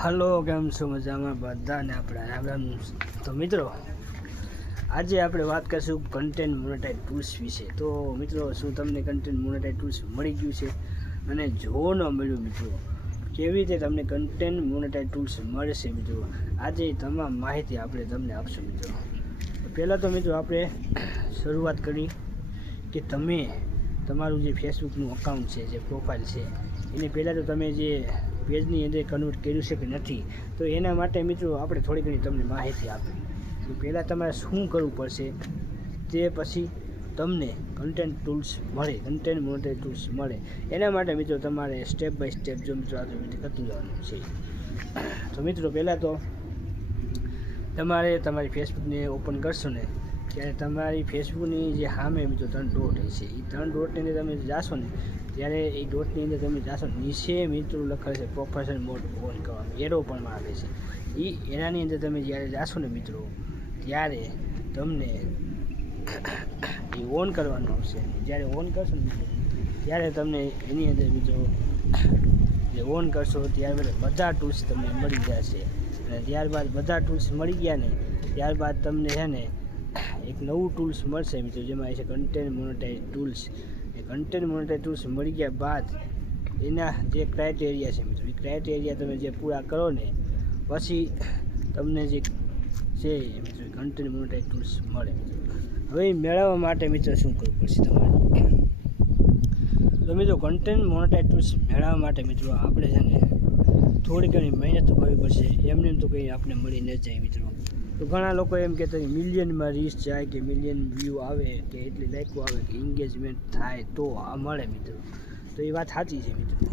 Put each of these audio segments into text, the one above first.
Hello, કેમ છો? મજામાં બધાને આપણા રામ રામ. તો મિત્રો, આજે આપણે વાત કરીશું કન્ટેન્ટ મોનેટાઇઝ ટૂલ્સ વિશે. તો મિત્રો, શું તમને કન્ટેન્ટ મોનેટાઇઝ ટૂલ્સ મળી ગયું છે? અને જો ન મળ્યું મિત્રો, કેવી રીતે તમને કન્ટેન્ટ મોનેટાઇઝ ટૂલ્સ મળશે મિત્રો, આજે તમામ માહિતી આપણે તમને આપશું મિત્રો. પહેલાં તો મિત્રો આપણે શરૂઆત કરી કે તમે તમારું જે ફેસબુકનું અકાઉન્ટ છે, જે પ્રોફાઇલ છે, એને પહેલાં તો તમે જે પેજની અંદર કન્વર્ટ કર્યું છે કે નથી, તો એના માટે મિત્રો આપણે થોડી ઘણી તમને માહિતી આપી. તો પહેલાં તમારે શું કરવું પડશે, તે પછી તમને કન્ટેન્ટ ટૂલ્સ મળે, કન્ટેન્ટ મોનેટાઇઝ ટૂલ્સ મળે. એના માટે મિત્રો તમારે સ્ટેપ બાય સ્ટેપ જો મિત્રો આગળ કરતું જવાનું છે. તો મિત્રો, પહેલાં તો તમારે તમારી ફેસબુકને ઓપન કરશો ને, ત્યારે તમારી ફેસબુકની જે સામે મિત્રો 3 ડોટ છે, એ 3 ડોટની અંદર તમે જાશો ને, ત્યારે એ ડોટની અંદર તમે જાશો, નીચે મિત્રો લખાય છે પ્રોફેશનલ મોડ ઓન કરવાનું, એરો પણ આવે છે. એનાની અંદર તમે જ્યારે જાશો ને મિત્રો, ત્યારે તમને એ ઓન કરવાનું આવશે. જ્યારે ઓન કરશો ને મિત્રો, ત્યારે તમને એની અંદર મિત્રો જે ઓન કરશો ત્યારે બધા ટૂલ્સ તમને મળી જશે. અને ત્યારબાદ બધા ટૂલ્સ મળી ગયા ને, ત્યારબાદ તમને છે ને એક નવું ટૂલ્સ મળશે મિત્રો, જેમાં છે કન્ટેન્ટ મોનેટાઇઝ ટૂલ્સ. એ કન્ટેન્ટ મોનેટાઇઝ ટૂલ્સ મળી ગયા બાદ એના જે ક્રાઇટેરિયા છે મિત્રો, એ ક્રાઇટેરિયા તમે જે પૂરા કરો ને, પછી તમને જે છે મિત્રો કન્ટેન્ટ મોનેટાઇઝ ટૂલ્સ મળે. હવે મેળવવા માટે મિત્રો શું કરવું પડશે તમારે? તો મિત્રો, કન્ટેન્ટ મોનેટાઇઝ ટૂલ્સ મેળવવા માટે મિત્રો આપણે છે ને થોડી ઘણી મહેનત તો કરવી પડશે. એમને તો કંઈ આપણે મળી ન જાય મિત્રો. તો ઘણા લોકો એમ કહેતા મિલિયનમાં રીચ જાય, કે મિલિયન વ્યૂ આવે, કે એટલી લાઈકો આવે, કે એન્ગેજમેન્ટ થાય તો આ મળે મિત્રો. તો એ વાત સાચી છે મિત્રો.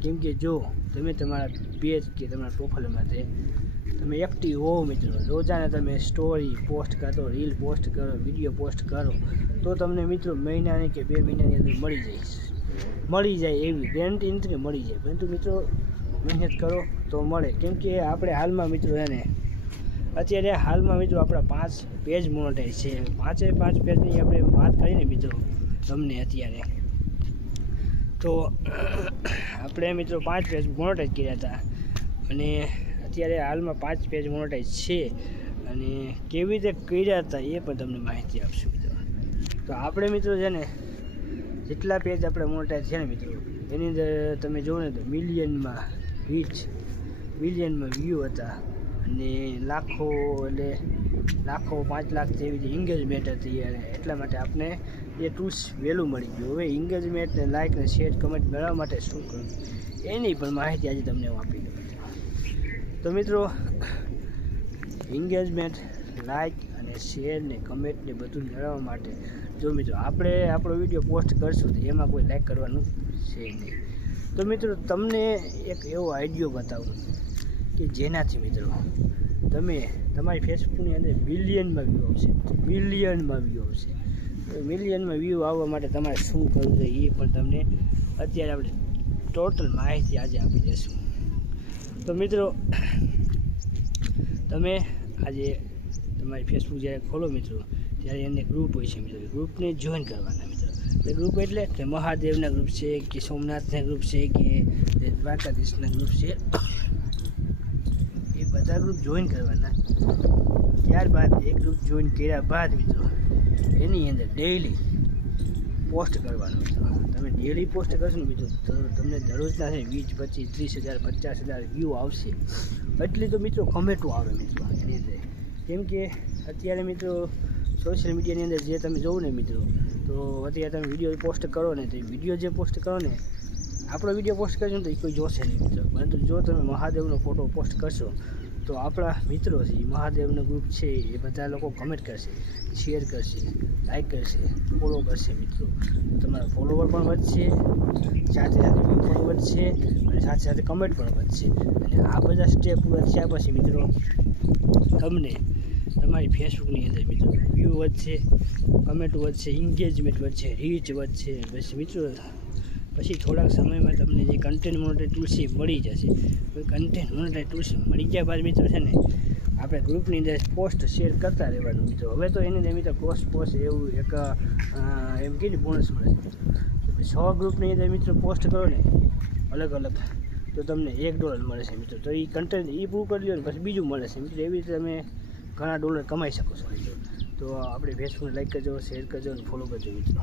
કેમ કે જો તમે તમારા પેજ કે તમારા પ્રોફાઇલમાં તમે એક્ટિવ હો મિત્રો, રોજાના તમે સ્ટોરી પોસ્ટ કરો, રીલ પોસ્ટ કરો, વિડીયો પોસ્ટ કરો, તો તમને મિત્રો મહિનાની કે 2 મહિનાની અંદર મળી જાય એવી ગેરંટી નથી, મળી જાય. પરંતુ મિત્રો મહેનત કરો તો મળે. કેમ કે આપણે હાલમાં મિત્રો એને અત્યારે હાલમાં મિત્રો આપણા 5 પેજ મોનેટાઇઝ છે. 5 પેજની આપણે વાત કરીને મિત્રો તમને અત્યારે, તો આપણે મિત્રો 5 પેજ મોનેટાઇઝ કર્યા હતા, અને અત્યારે હાલમાં 5 પેજ મોનેટાઇઝ છે. અને કેવી રીતે કર્યા હતા એ પણ તમને માહિતી આપશું મિત્રો. તો આપણે મિત્રો છે ને જેટલા પેજ આપણે મોનેટાઇઝ છે ને મિત્રો, એની અંદર તમે જુઓ ને તો મિલિયનમાં રીચ, મિલિયનમાં વ્યૂ હતા, અને લાખો, એટલે લાખો 5 લાખ જેવી જે એન્ગેજમેન્ટ હતી. અને એટલા માટે આપણે એ ટૂલ્સ વહેલું મળી ગયું. હવે એન્ગેજમેન્ટ ને લાઇક ને શેર કમેન્ટ મેળવવા માટે શું કરવું, એની પણ માહિતી આજે તમને હું આપી દઉં. તો મિત્રો, એન્ગેજમેન્ટ, લાઇક અને શેર ને કમેન્ટ ને બધું મેળવવા માટે જો મિત્રો આપણે આપણો વિડીયો પોસ્ટ કરશું તો એમાં કોઈ લાઇક કરવાનું છે નહીં. તો મિત્રો તમને એક એવો આઈડિયો બતાવું કે જેનાથી મિત્રો તમે તમારી ફેસબુકની અંદર બિલિયનમાં વ્યૂ આવશે, બિલિયનમાં વ્યૂ આવશે. તો મિલિયનમાં વ્યૂ આવવા માટે તમારે શું કરવું જોઈએ એ પણ તમને અત્યારે આપણે ટોટલ માહિતી આજે આપી દઈશું. તો મિત્રો, તમે આજે તમારી ફેસબુક જ્યારે ખોલો મિત્રો, ત્યારે એને ગ્રુપ હોય છે મિત્રો, ગ્રુપને જોઈન કરવાના મિત્રો. એ ગ્રુપ એટલે કે મહાદેવના ગ્રુપ છે, કે સોમનાથના ગ્રુપ છે, કે દ્વારકાધીશના ગ્રુપ છે, એ બધા ગ્રુપ જોઈન કરવાના. ત્યારબાદ એ ગ્રુપ જોઈન કર્યા બાદ મિત્રો એની અંદર ડેઈલી પોસ્ટ કરવાનું મિત્રો. તમે ડેઈલી પોસ્ટ કરશો ને મિત્રો, તો તમને દરરોજના છે 20, 25, 30,000, 50,000 વ્યૂ આવશે. એટલી તો મિત્રો કમેન્ટો આવે મિત્રો એની અંદર. કેમ કે અત્યારે મિત્રો સોશિયલ મીડિયાની અંદર જે તમે જોવો ને મિત્રો, તો અત્યારે તમે વિડીયો પોસ્ટ કરો ને, તો વિડીયો જે પોસ્ટ કરો ને, આપણો વિડીયો પોસ્ટ કરશો ને તો એ કોઈ જોશે નહીં મિત્રો. પરંતુ જો તમે મહાદેવનો ફોટો પોસ્ટ કરશો, તો આપણા મિત્રો છે એ મહાદેવનો ગ્રુપ છે, એ બધા લોકો કમેન્ટ કરશે, શેર કરશે, લાઈક કરશે, ફોલો કરશે મિત્રો. તમારા ફોલોવર પણ વધશે, સાથે સાથે વ્યૂ પણ વધશે, અને સાથે સાથે કમેન્ટ પણ વધશે. અને આ બધા સ્ટેપ પૂરા થયા પછી મિત્રો તમને તમારી ફેસબુકની અંદર મિત્રો વ્યૂ વધશે, કમેન્ટ વધશે, એન્ગેજમેન્ટ વધશે, રીચ વધશે. પછી મિત્રો પછી થોડાક સમયમાં તમને જે કન્ટેન્ટ મોનેટાઇઝ ટૂલ્સ મળી જશે. કન્ટેન્ટ મોનેટાઇઝ ટૂલ્સ મળી ગયા બાદ મિત્રો છે ને આપણે ગ્રુપની અંદર પોસ્ટ શેર કરતા રહેવાનું મિત્રો. હવે તો એની અંદર મિત્રો પોસ્ટ એવું એક એમ કહીને બોનસ મળે છે. 100 ગ્રુપની અંદર મિત્રો પોસ્ટ કરો ને, અલગ અલગ તો તમને $1 મળે છે મિત્રો. તો એ કન્ટેન્ટ એ પૂરું કરી લો ને પછી બીજું મળે છે મિત્રો. એવી રીતે તમે ઘણા ડોલર કમાઈ શકો છો મિત્રો. તો આપણે ફેસબુકને લાઈક કરજો, શેર કરજો અને ફોલો કરજો મિત્રો.